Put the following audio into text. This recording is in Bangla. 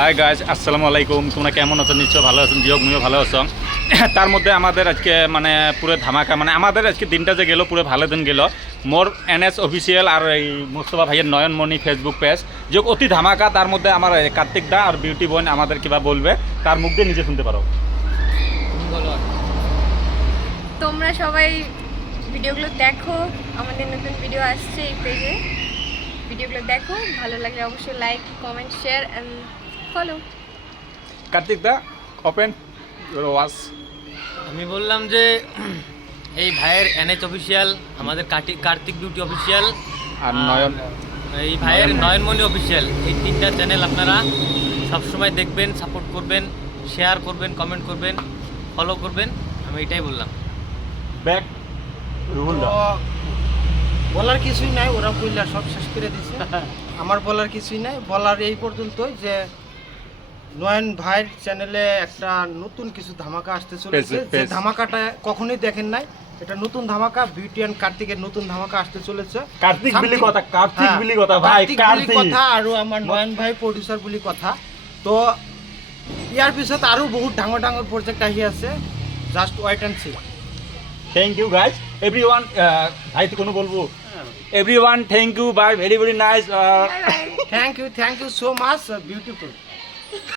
হাই গাইজ, আসসালামু আলাইকুম। তোমরা কেমন আছো? নিশ্চয় ভালো আছেন। জিও আমিও ভালো আছো। তার মধ্যে আমাদের আজকে মানে পুরো ধামাকা, মানে আমাদের আজকে দিনটা যে গেল পুরো ভালো দিন গেল। মোর NS অফিসিয়াল আর এই মুস্তফা ভাইয়ের নয়নমণি ফেসবুক পেজ যে অতি ধামাকা। তার মধ্যে আমার কার্তিক দা আর বিউটি বোন আমাদের কিবা বলবে, তার মুখ দিয়ে নিজে শুনতে পারো। তোমরা সবাই ভিডিওগুলো দেখো, আমাদের নতুন ভিডিও আসছে এই পেজে। ভিডিওগুলো দেখো, ভালো লাগলে অবশ্যই like, comment, share and follow. Kartik দা, ওপেন ইউর ওয়াচ। আমি বললাম যে এই ভাইয়ের NH অফিসিয়াল, আমাদের কার্তিক বিউটি অফিসিয়াল আর নয়ন, এই ভাইয়ের নয়নমণি অফিসিয়াল, এই তিনটা চ্যানেল আপনারা সবসময় দেখবেন, সাপোর্ট করবেন, শেয়ার করবেন, কমেন্ট করবেন, ফলো করবেন। আমি এটাই বললাম। ব্যাক রুহুল দা। বলার কিছুই নাই, ওরা বললা সব শেষ করে দিছে। আমার বলার কিছুই নাই, বলার এই পর্যন্তই যে নয়ন ভাইয়ের চ্যানেলে একটা নতুন কিছু ধামাকা আসতে চলেছে। যে ধামাকাটা কখনোই দেখেন নাই, এটা নতুন ধামাকা। বিউটি অ্যান্ড কার্তিকের নতুন ধামাকা আসতে চলেছে। কার্তিক বিলি কথা, কার্তিক বিলি কথা ভাই, কার্তিক বিলি কথা আর আমার নয়ন ভাই প্রোডিউসার বলি কথা। তো ইয়ার পিছত আরো বহুত ডাঙর ডাঙর প্রজেক্ট আহি আছে, just wait and see. Thank you guys everyone. ভাই তো কোনো বলবো? Everyone thank you, bye, very very nice. Thank you so much, beautiful.